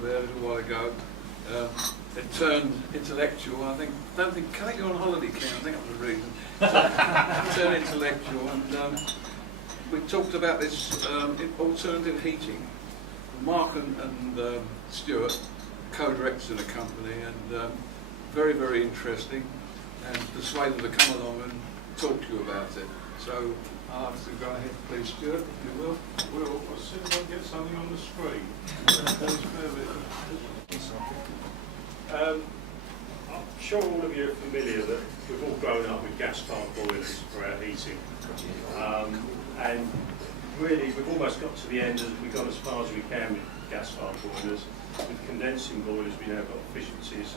over there a little while ago. It turned intellectual. Don't think. Can I go on holiday, Ken? I think that was the reason. It turned intellectual, and we talked about this alternative heating. Mark and Stuart, co-directors in the company, and very, very interesting, and persuaded them to come along and talk to you about it. So I'll have to go ahead, please, Stuart, if you will. Well, as soon as I get something on the screen. I'm sure all of you are familiar that we've all grown up with gas-fired boilers for our heating. And really, we've almost got to the end, we've got as far as we can with gas-fired boilers. With condensing boilers, we've now got efficiencies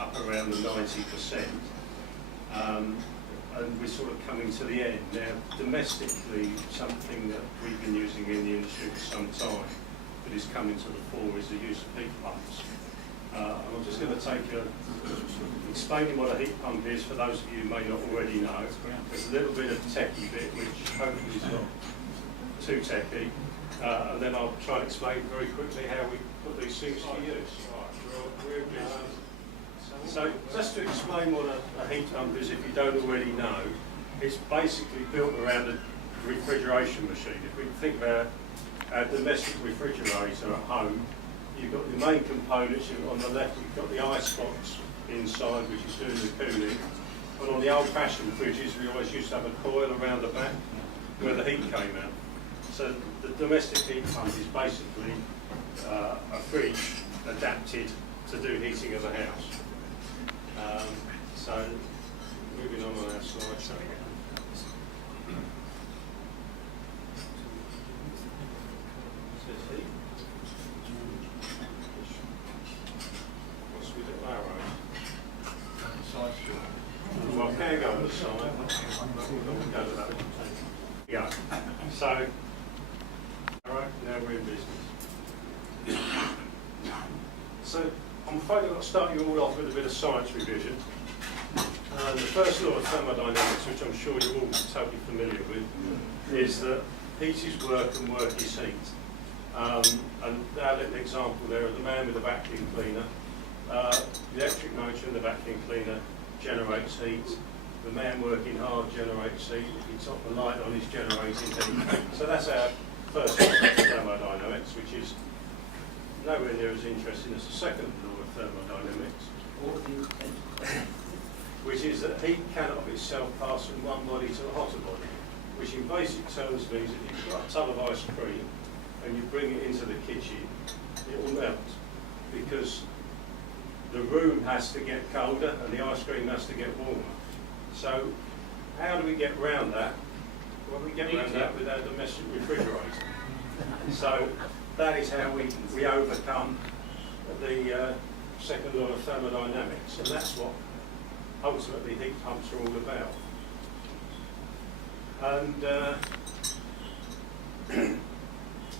up around the 90%. And we're sort of coming to the end. Now, domestically, something that we've been using in the industry for some time that is coming to the fore is the use of heat pumps. And I'm just going to explaining what a heat pump is for those of you who may not already know. There's a little bit of techie bit, which hopefully is not too techie. And then I'll try and explain very quickly how we put these things to use. So just to explain what a heat pump is, if you don't already know, it's basically built around a refrigeration machine. If we think about our domestic refrigerator at home, you've got the main components. On the left, you've got the ice box inside, which is doing the cooling. And on the old-fashioned fridges, we always used to have a coil around the back where the heat came out. So the domestic heat pump is basically a fridge adapted to do heating of the house. So moving on our slide. What's with the arrow? Well, can go on the side. We'll go to that one. Yeah. So, all right, now we're in business. So, I'm afraid I've got to start you all off with a bit of science revision. The first law of thermodynamics, which I'm sure you're all totally familiar with, is that heat is work and work is heat. And our little example there of the man with the vacuum cleaner. The electric motor in the vacuum cleaner generates heat. The man working hard generates heat. If you top the light on, he's generating heat. So that's our first law of thermodynamics, which is nowhere near as interesting as the second law of thermodynamics, which is that heat cannot of itself pass from one body to a hotter body, which in basic terms means that if you've got a tub of ice cream and you bring it into the kitchen, it will melt, because the room has to get colder and the ice cream has to get warmer. So how do we get around that? Well, we get around that with our domestic refrigerator. So that is how we overcome the second law of thermodynamics, and that's what ultimately heat pumps are all about. And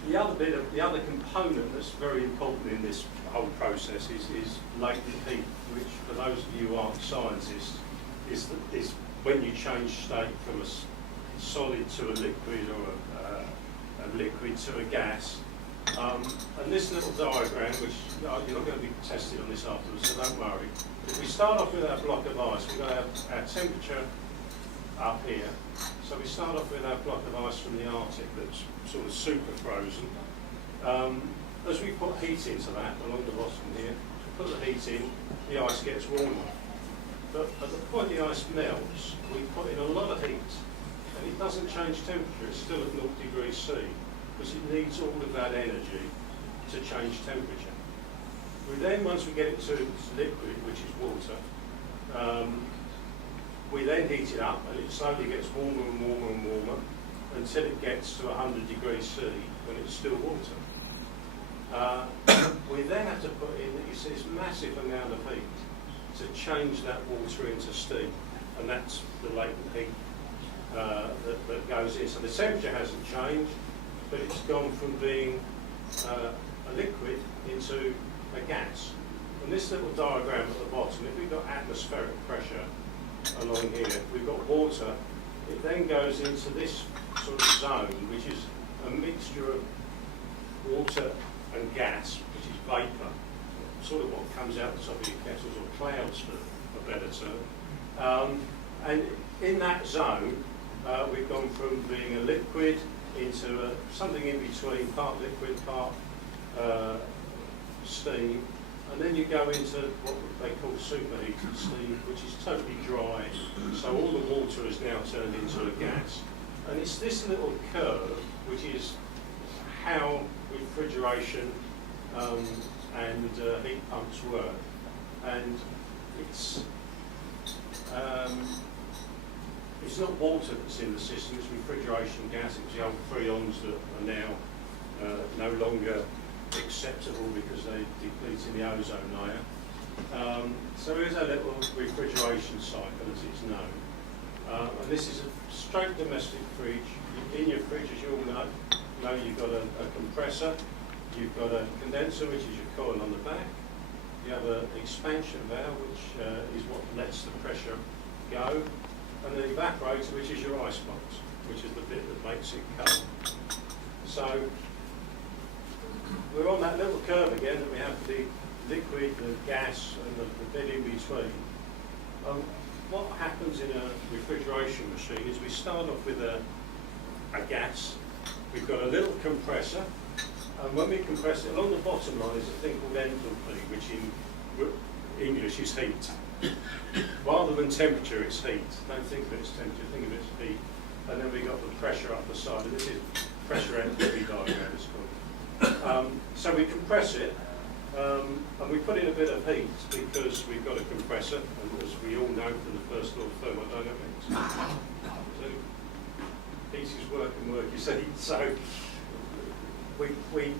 the other component that's very important in this whole process is latent heat, which for those of you who aren't scientists is when you change state from a solid to a liquid, or a liquid to a gas. And this little diagram, which you're not going to be tested on this afterwards, so don't worry. If we start off with our block of ice, we're going to have our temperature up here. So we start off with our block of ice from the Arctic that's sort of super frozen. As we put heat into that, along the bottom here, we put the heat in, the ice gets warmer. But at the point the ice melts, we put in a lot of heat, and it doesn't change temperature, it's still at 0 degrees C, because it needs all of that energy to change temperature. We then, once we get it to liquid, which is water, we then heat it up, and it slowly gets warmer and warmer and warmer until it gets to 100 degrees C, when it's still water. We then have to put in this massive amount of heat to change that water into steam, and that's the latent heat that goes in. So the temperature hasn't changed, but it's gone from being a liquid into a gas. And this little diagram at the bottom, if we've got atmospheric pressure along here, we've got water, it then goes into this sort of zone, which is a mixture of water and gas, which is vapour. sort of what comes out the top of your kettles, or clouds for a better term. And in that zone, we've gone from being a liquid into something in between, part liquid, part steam, and then you go into what they call superheated steam, which is totally dry, so all the water is now turned into a gas. And it's this little curve which is how refrigeration and heat pumps work. And it's not water that's in the system, it's refrigeration gas. It's the old freons that are now no longer acceptable because they're depleting the ozone layer. So here's a little refrigeration cycle, as it's known. And this is a straight domestic fridge. In your fridge, as you all know you've got a compressor, you've got a condenser, which is your coil on the back. You have an expansion valve, which is what lets the pressure go, and an evaporator, which is your ice box, which is the bit that makes it cold. So we're on that little curve again that we have the liquid, the gas, and the bit in between. What happens in a refrigeration machine is we start off with a gas. We've got a little compressor, and when we compress it, along the bottom line is a thing called enthalpy, which in English is heat. Rather than temperature, it's heat. Don't think of it as temperature, think of it as heat. And then we've got the pressure up the side, and this is pressure enthalpy diagram, it's called. So we compress it, and we put in a bit of heat because we've got a compressor, and as we all know from the first law of thermodynamics, so heat is work and work is heat. So we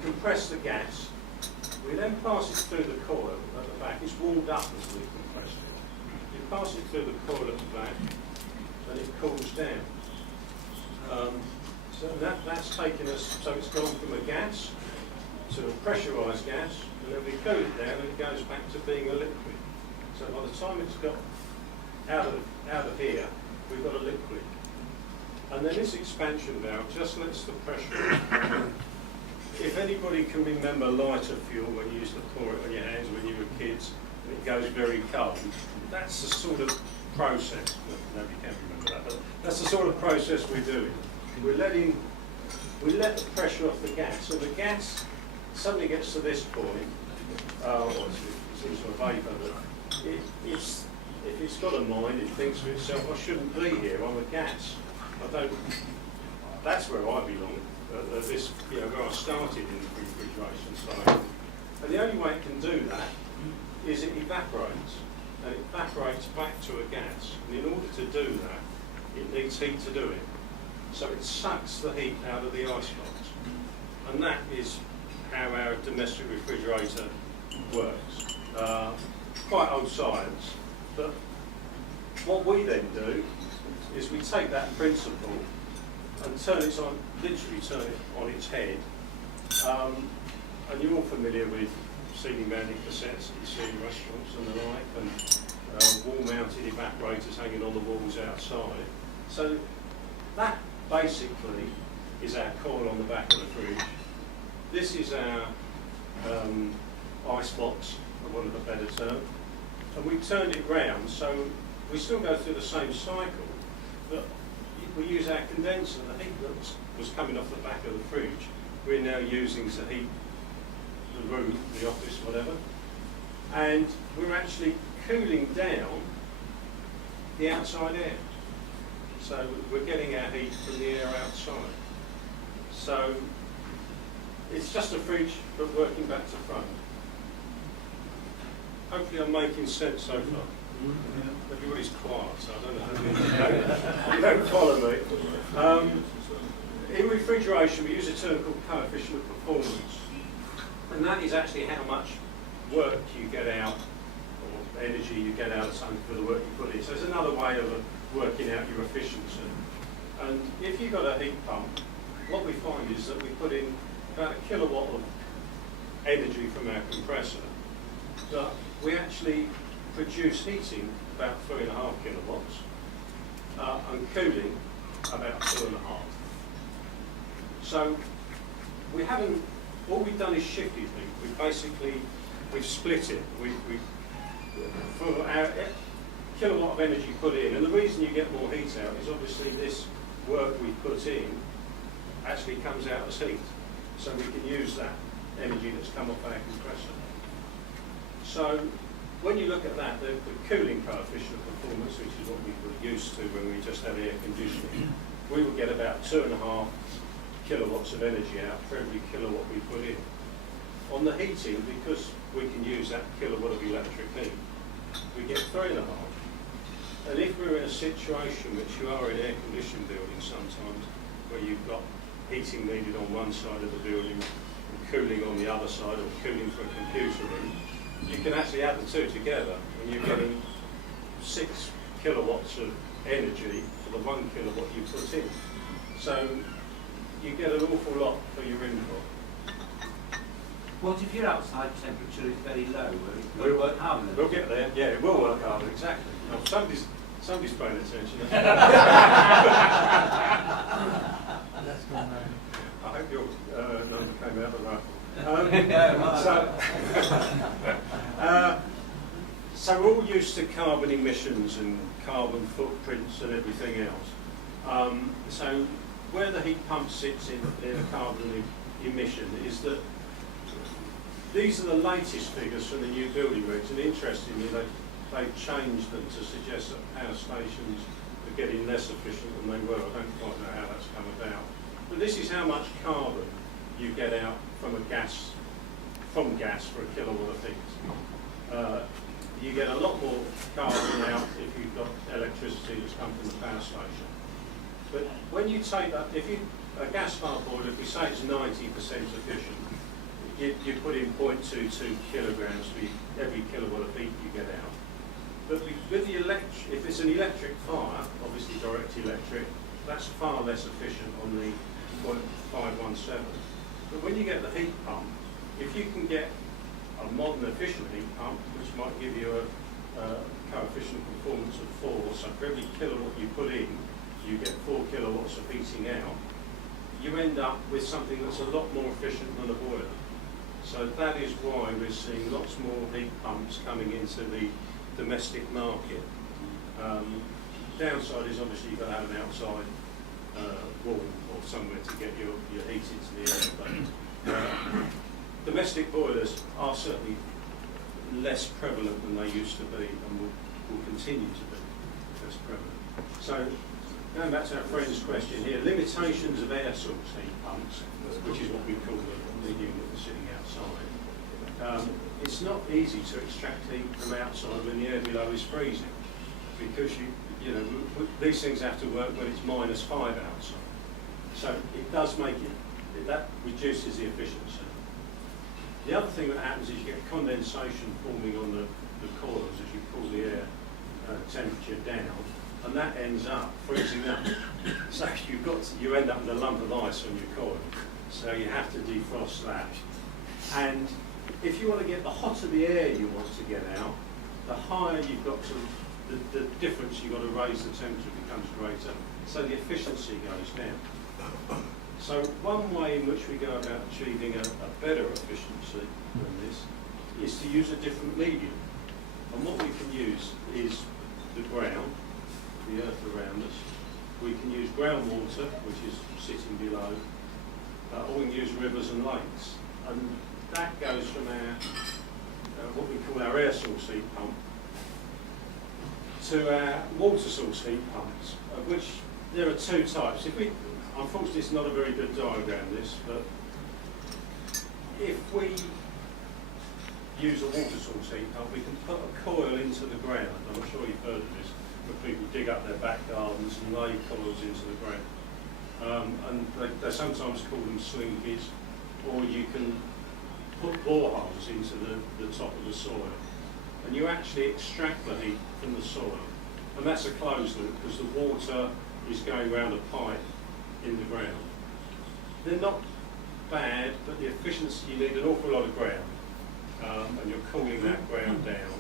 compress the gas, we then pass it through the coil at the back. It's warmed up as we compress it. You pass it through the coil at the back, and it cools down. So that's taken us, so it's gone from a gas to a pressurised gas, and then we cool it down and it goes back to being a liquid. So by the time it's got out of here, we've got a liquid. And then this expansion valve just lets the pressure. If anybody can remember lighter fuel when you used to pour it on your hands when you were kids and it goes very cold, that's the sort of process. Nobody can remember that, but that's the sort of process we're doing. We let the pressure off the gas, so the gas suddenly gets to this point, it's into a vapour, but if it's got a mind, it thinks to itself, I shouldn't be here, I'm a gas. That's where I belong, this, where I started in the refrigeration cycle. And the only way it can do that is it evaporates, and it evaporates back to a gas. And in order to do that, it needs heat to do it. So it sucks the heat out of the ice box. And that is how our domestic refrigerator works. Quite old science, but what we then do is we take that principle and turn it on, literally turn it on its head. And you're all familiar with ceiling mounted cassettes that you see in restaurants and the like, and wall-mounted evaporators hanging on the walls outside. So that basically is our coil on the back of the fridge. This is our ice box, for want of a better term, and we've turned it round, so we still go through the same cycle, but we use our condenser, the heat that was coming off the back of the fridge, we're now using to heat the room, the office, whatever, and we're actually cooling down the outside air. So we're getting our heat from the air outside. So it's just a fridge, but working back to front. Hopefully I'm making sense so far. Everybody's quiet, so I don't know. You don't follow me. In refrigeration, we use a term called coefficient of performance. And that is actually how much work you get out, or energy you get out of something for the work you put in. So it's another way of working out your efficiency. And if you've got a heat pump, what we find is that we put in about a kilowatt of energy from our compressor, but we actually produce heating about 3.5 kilowatts and cooling about 2.5. So we haven't, all we've done is shifted heat. we've split it. For our kilowatt of energy put in, and the reason you get more heat out is obviously this work we put in actually comes out as heat. So we can use that energy that's come off our compressor. So when you look at that, the cooling coefficient of performance, which is what we were used to when we just had air conditioning, we would get about 2.5 kilowatts of energy out for every kilowatt we put in. On the heating, because we can use that kilowatt of electric heat, we get 3.5. And if we're in a situation, which you are in air-conditioned buildings sometimes, where you've got heating needed on one side of the building and cooling on the other side, or cooling for a computer room, you can actually add the two together, and you're getting 6 kilowatts of energy for the 1 kilowatt you put in. So you get an awful lot for your input. What if your outside temperature is very low? Will it work harder? We'll get there. Yeah, it will work harder, exactly. Oh, somebody's paying attention. I hope your number came out of the rifle. So we're all used to carbon emissions and carbon footprints and everything else. So where the heat pump sits in a carbon emission is that these are the latest figures from the new building regs, and interestingly they've changed them to suggest that power stations are getting less efficient than they were. I don't quite know how that's come about. But this is how much carbon you get out from gas for a kilowatt of heat. You get a lot more carbon out if you've got electricity that's come from the power station. But when you take that, a gas-fired boiler, if we say it's 90% efficient, you put in 0.22 kilograms for every kilowatt of heat you get out. But with the if it's an electric fire, obviously direct electric, that's far less efficient on the 0.517. But when you get the heat pump, if you can get a modern efficient heat pump, which might give you a coefficient of performance of 4, so for every kilowatt you put in, you get 4 kilowatts of heating out, you end up with something that's a lot more efficient than a boiler. So that is why we're seeing lots more heat pumps coming into the domestic market. Downside is obviously you've got to have an outside wall or somewhere to get your heat into the air. But domestic boilers are certainly less prevalent than they used to be, and will continue to be less prevalent. So going back to our friend's question here, limitations of air source heat pumps, which is what we call the unit that's sitting outside. It's not easy to extract heat from outside when the air below is freezing, because these things have to work when it's -5 outside. So it does make that reduces the efficiency. The other thing that happens is you get condensation forming on the coils as you cool the air temperature down, and that ends up freezing up. So you end up with a lump of ice on your coil. So you have to defrost that. And if you want to get the hotter the air you want to get out, the higher you've got to, the difference you've got to raise the temperature becomes greater. So the efficiency goes down. So one way in which we go about achieving a better efficiency than this is to use a different medium. And what we can use is the ground, the earth around us. We can use groundwater, which is sitting below, or we can use rivers and lakes. And that goes from our, what we call our air source heat pump, to our water source heat pumps, of which there are 2 types. Unfortunately, it's not a very good diagram, this, but if we use a water source heat pump, we can put a coil into the ground. I'm sure you've heard of this, where people dig up their back gardens and lay coils into the ground. And they sometimes call them slinkies, or you can put boreholes into the top of the soil. And you actually extract the heat from the soil. And that's a closed loop, because the water is going around a pipe in the ground. They're not bad, but the efficiency, you need an awful lot of ground, and you're cooling that ground down,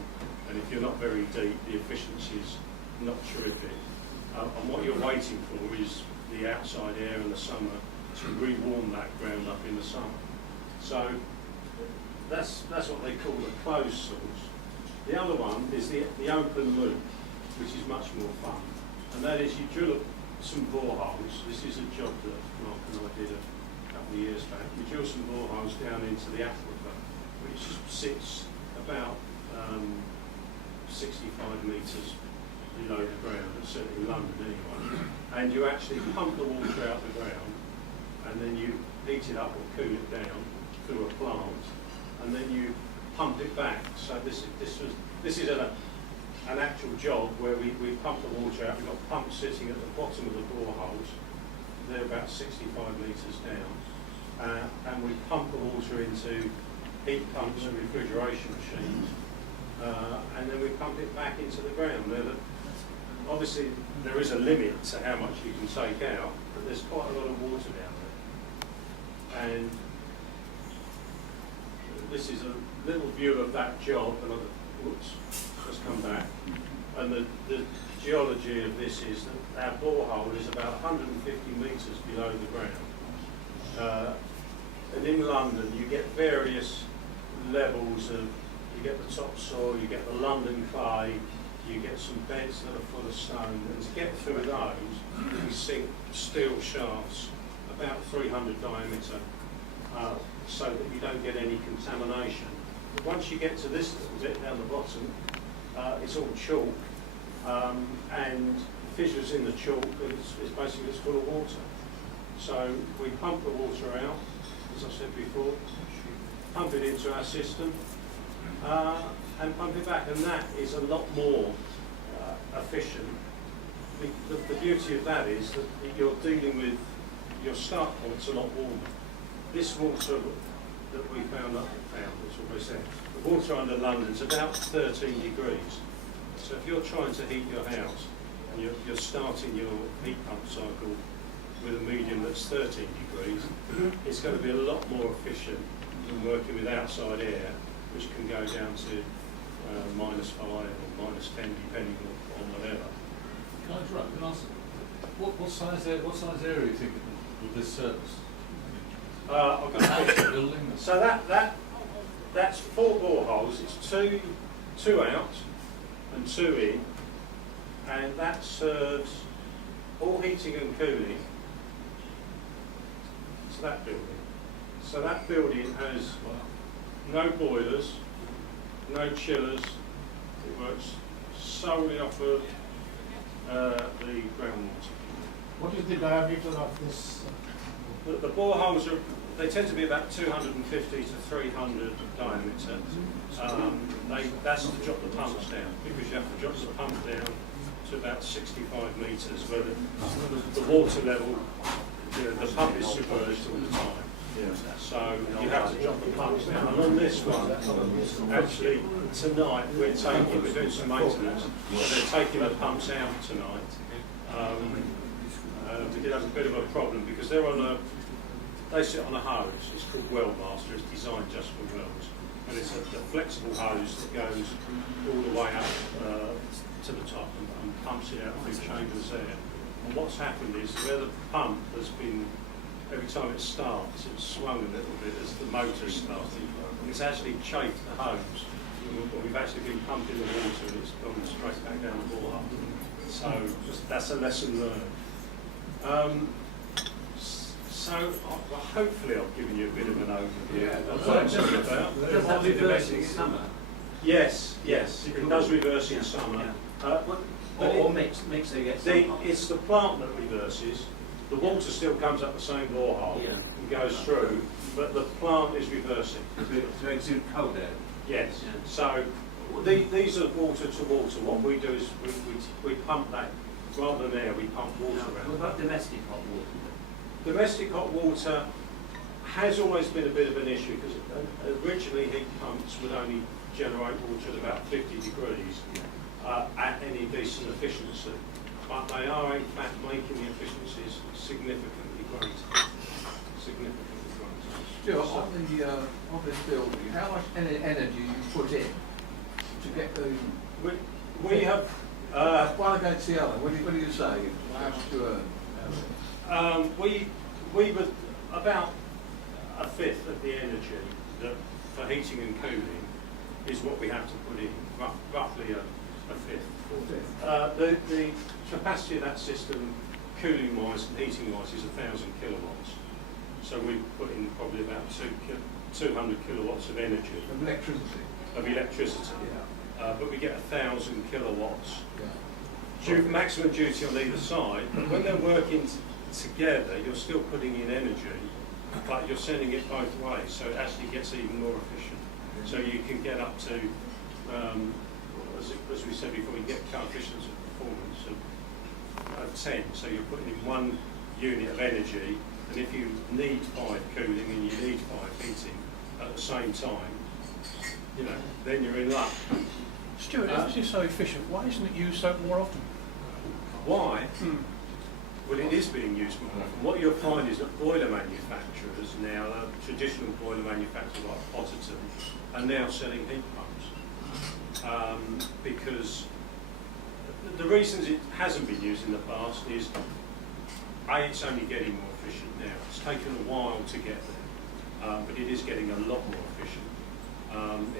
and if you're not very deep, the efficiency is not terrific. And what you're waiting for is the outside air in the summer to rewarm that ground up in the summer. So that's what they call the closed source. The other one is the open loop, which is much more fun. And that is you drill some boreholes. This is a job that Mark and I did a couple of years back. We drill some boreholes down into the aquifer, which sits about 65 metres below the ground, certainly in London anyway. And you actually pump the water out the ground, and then you heat it up or cool it down through a plant, and then you pump it back. So this is an actual job where we pump the water out. We've got pumps sitting at the bottom of the boreholes. They're about 65 metres down. And we pump the water into heat pumps and refrigeration machines. And then we pump it back into the ground. Now, obviously, there is a limit to how much you can take out, but there's quite a lot of water down there. And this is a little view of that job, and whoops, just come back. And the geology of this is that our borehole is about 150 metres below the ground. And in London, you get various levels of, you get the topsoil, you get the London clay, you get some beds that are full of stone, and to get through those, we sink steel shafts about 300 diameter, so that you don't get any contamination. But once you get to this little bit down the bottom, it's all chalk, and fissures in the chalk, it's basically it's full of water. So we pump the water out, as I said before, pump it into our system, and pump it back, and that is a lot more efficient. The beauty of that is that you're dealing with, your start point's a lot warmer. This water that we found, that's what I said, the water under London's about 13 degrees. So if you're trying to heat your house and you're starting your heat pump cycle with a medium that's 13 degrees, it's going to be a lot more efficient than working with outside air, which can go down to -5 or -10, depending on whatever. Can I interrupt? Can I ask, what size area do you think would this service? I've got a picture. Building. So that's 4 boreholes. It's two out and 2 in, and that serves all heating and cooling to that building. So that building has no boilers, no chillers. It works solely off of the groundwater. What is the diameter of this? The boreholes they tend to be about 250 to 300 diameter. That's to drop the pumps down, because you have to drop the pump down to about 65 metres, where the water level, the pump is submerged all the time. So you have to drop the pumps down. And on this one, actually tonight we're doing some maintenance, so they're taking the pumps out tonight. We did have a bit of a problem because they sit on a hose. It's called Weldmaster. It's designed just for welds, and it's a flexible hose that goes all the way up to the top and pumps it out through chambers there. And what's happened is where the pump has been, every time it starts, it's swung a little bit as the motor started. It's actually chafed the hose. We've actually been pumping the water and it's gone straight back down the borehole. So that's a lesson learned. So hopefully I've given you a bit of an overview of what I'm talking about. Does that reverse in summer? Yes. It does reverse in summer. Or mix so you get some. It's the plant that reverses. The water still comes up the same borehole and goes through, but the plant is reversing. To exude cold air? Yes. Yeah. So these are water to water. What we do is we pump that, rather than air, we pump water around. What about domestic hot water? Domestic hot water has always been a bit of an issue, because originally heat pumps would only generate water at about 50 degrees at any decent efficiency. But they are in fact making the efficiencies significantly greater. Stuart, on this building, how much energy you put in to get the... We have... one against the other, what do you say? How much to earn? We were about 1/5 of the energy that for heating and cooling is what we have to put in, roughly a fifth. The capacity of that system, cooling-wise and heating-wise, is 1,000 kilowatts. So we put in probably about 200 kilowatts of energy. Of electricity. Of electricity. Yeah. But we get 1,000 kilowatts. Yeah. Maximum duty on either side. But when they're working together, you're still putting in energy, but you're sending it both ways, so it actually gets even more efficient. So you can get up to, as we said before, you get coefficients of performance of 10. So you're putting in 1 unit of energy, and if you need 5 cooling and you need 5 heating at the same time, you know, then you're in luck. Stuart, if this is so efficient, why isn't it used so more often? Why? Well, it is being used more often. What you'll find is that boiler manufacturers now, traditional boiler manufacturers like Potterton, are now selling heat pumps. Because the reasons it hasn't been used in the past is, A, it's only getting more efficient now. It's taken a while to get there, but it is getting a lot more efficient.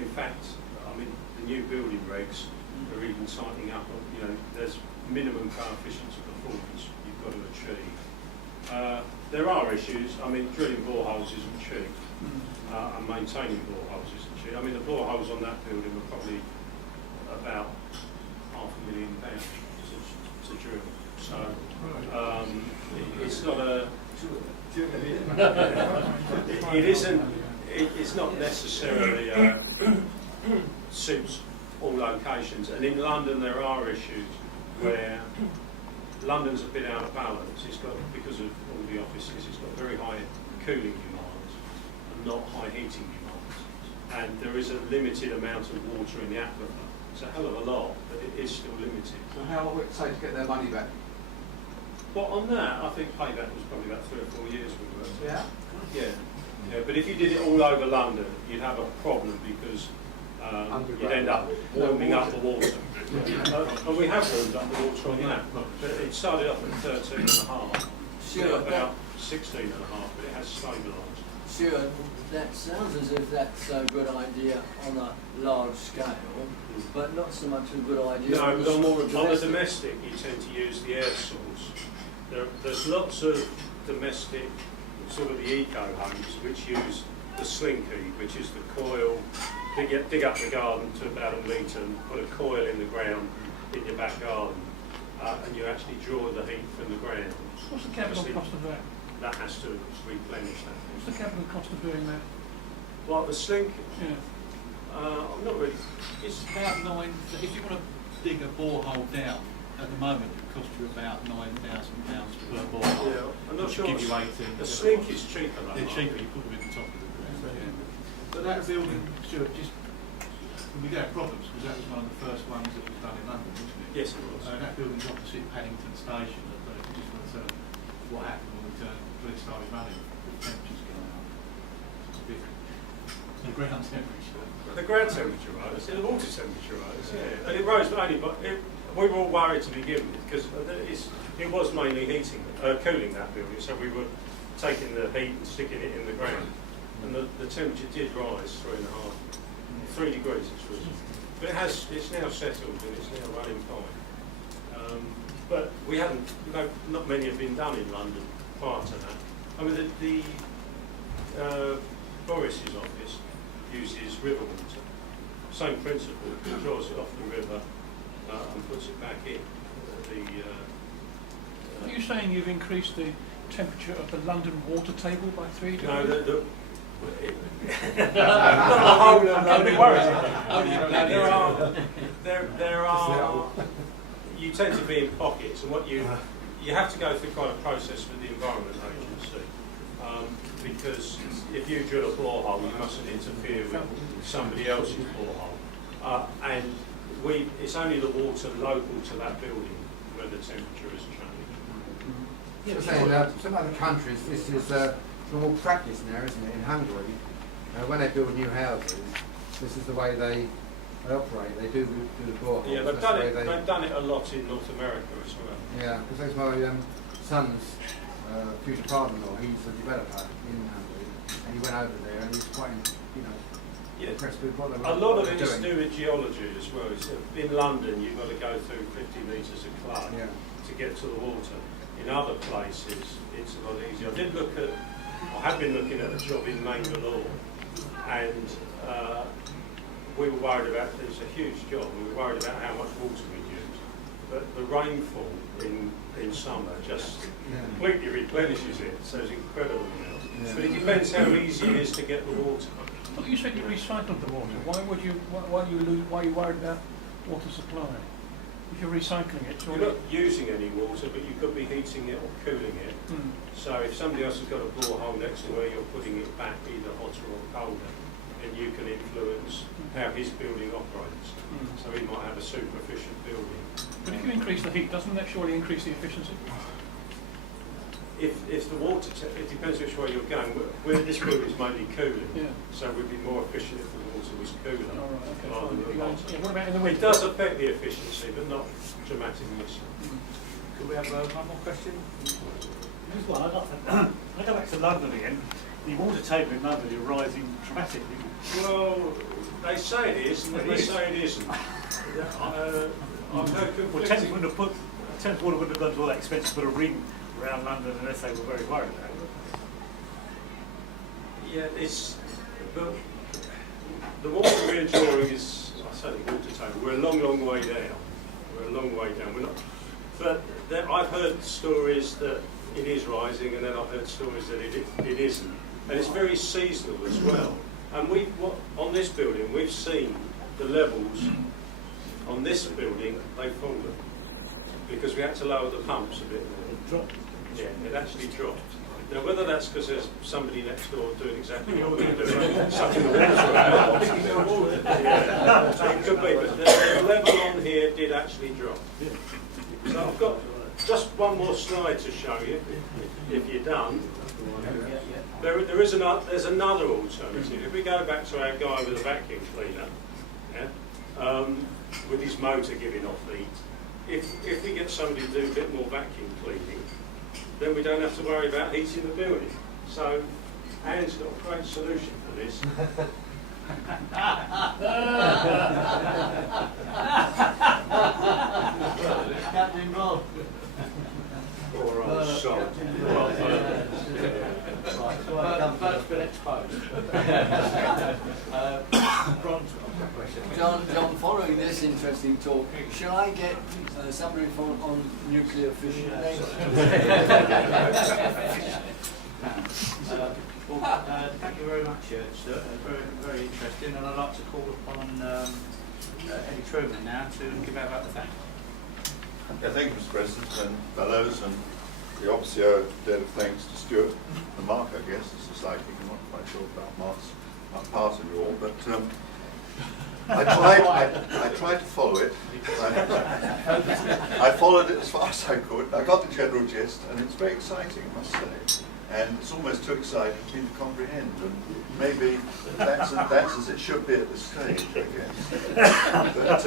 In fact, I mean, the new building regs are even tightening up on, you know, there's minimum coefficients of performance you've got to achieve. There are issues. I mean, drilling boreholes isn't cheap, and maintaining boreholes isn't cheap. I mean, the boreholes on that building were probably about £500,000 to drill. So it's not a. It isn't. It's not necessarily suits all locations. And in London, there are issues where London's a bit out of balance. It's got, because of all the offices, it's got very high cooling demands and not high heating demands. And there is a limited amount of water in the aquifer. It's a hell of a lot, but it is still limited. So how long will it take to get their money back? Well, on that, I think payback was probably about 3 or 4 years we worked. Yeah? Yeah. Yeah, but if you did it all over London, you'd have a problem because you'd end up warming up the water. And we have warmed up the water on that. But it started off at 13 and a half. Sure, About 16 and a half, but it has stabilised. Sure, that sounds as if that's a good idea on a large scale, but not so much a good idea No, on but a smaller on the domestic. domestic, you tend to use the air source. There's lots of domestic, sort of the eco homes, which use the slinky, which is the coil. Dig up the garden to about a metre and put a coil in the ground in your back garden, and you actually draw the heat from the ground. What's the capital cost of that? That has to replenish that. What's the capital cost of doing that? Well, the slink, Yeah. I'm not really. It's about if you want to dig a borehole down, at the moment it costs you about £9,000 per borehole. Yeah, I'm not which sure. give you 18. The slink is cheaper though. They're cheaper, you put them in the top of the ground. Yeah. But that building, Stuart, just, we get problems because that was one of the first ones that was done in London, wasn't it? Yes, it was. That building's opposite Paddington Station. I just want to tell what happened when it started running, the temperatures going up. It's a bit, the ground temperature. The ground temperature rose, the water temperature rose, yeah. And it rose only, but we were all worried to begin with because it was mainly cooling that building, so we were taking the heat and sticking it in the ground. And the temperature did rise 3 degrees, but it's now settled and it's now running fine. But we haven't, not many have been done in London prior to that. I mean, the Boris's office uses river water. Same principle, draws it off the river and puts it back in. Are you saying you've increased the temperature of the London water table by 3 degrees? No, not the whole of I'm a bit London. worried. There are. You tend to be in pockets, and what you have to go through quite a process with the Environment Agency, because if you drill a borehole, you mustn't interfere with somebody else's borehole, and it's only the water local to that building where the temperature has changed. Yeah, some other countries, this is normal practice now, isn't it? In Hungary, when they build new houses, this is the way they operate. They do the boreholes. Yeah, they've done it a lot in North America as well. Yeah, because that's my son's future partner-in-law. He's a developer in Hungary, and he went over there, and he was quite, Yeah. impressed with what they were A lot of it is doing. to do with geology as well. It's, in London, you've got to go through 50 metres of clay Yeah. to get to the water. In other places, it's a lot easier. I have been looking at a job in Mangalore, and we were worried about, it was a huge job, we were worried about how much water we'd use. But the rainfall in summer just completely replenishes it, so it's incredible now. Yeah. But it depends how easy it is to get the water. But you said you recycled the water. Why are you worried about water supply? If you're recycling it, You're not using any water, but you could be heating it or cooling it. So if somebody else has got a borehole next to where you're putting it back, either hotter or colder, then you can influence how his building operates. So he might have a super efficient building. But if you increase the heat, doesn't that surely increase the efficiency? If the water, it depends which way you're going. This building's mainly cooling, Yeah. so we'd be more efficient if the water was cooler. All right, okay, rather fine. than hotter. Yeah, what about in the It winter? does affect the efficiency, but not dramatically so. Could we have one more question? Just one, I go back to London again. The water table in London is rising dramatically. Well, they say it is, and they say it isn't. I've heard Well, conflicting. Thames Water wouldn't have gone to all that expense to put a ring around London unless they were very worried about it. Yeah, it's the water we're drawing is, I say the water table. We're a long, long way down. We're a long way down. We're not, but I've heard stories that it is rising, and then I've heard stories that it isn't, and it's very seasonal as well. And on this building, we've seen the levels on this building, they've fallen because we had to lower the pumps a bit more. It dropped. Yeah, it actually dropped. Now, whether that's because there's somebody next door doing exactly what we're doing, sucking the water out, yeah, so it could be, but the level on here did actually drop. So I've got just one more slide to show you, if you're done. There's another alternative. If we go back to our guy with a vacuum cleaner, with his motor giving off heat, if we get somebody to do a bit more vacuum cleaning, then we don't have to worry about heating the building. So Anne's got a great solution for this. Captain Bob. Poor old soul. That's been exposed. John, following this interesting talk, shall I get somebody on nuclear fission next? Thank you very much, Stuart. Very, very interesting, and I'd like to call upon Eddie Truman now to give out the thanks. Yeah, thank you, Mr. President, and fellows, and we obviously owe a debt of thanks to Stuart and Mark, I guess. It's like I'm not quite sure about Mark's part of it all, but I tried to follow it. I followed it as far as I could. I got the general gist, and it's very exciting, I must say. And it's almost too exciting for me to comprehend, and maybe that's as it should be at this stage, I guess. But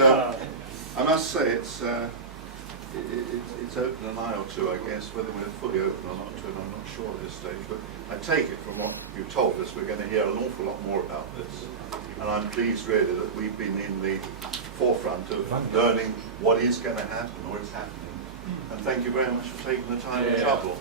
I must say it's open an eye or two, I guess. Whether we're fully open or not to it, I'm not sure at this stage. But I take it from what you told us, we're going to hear an awful lot more about this. And I'm pleased, really, that we've been in the forefront of learning what is going to happen or is happening. And thank you very much for taking the time and trouble.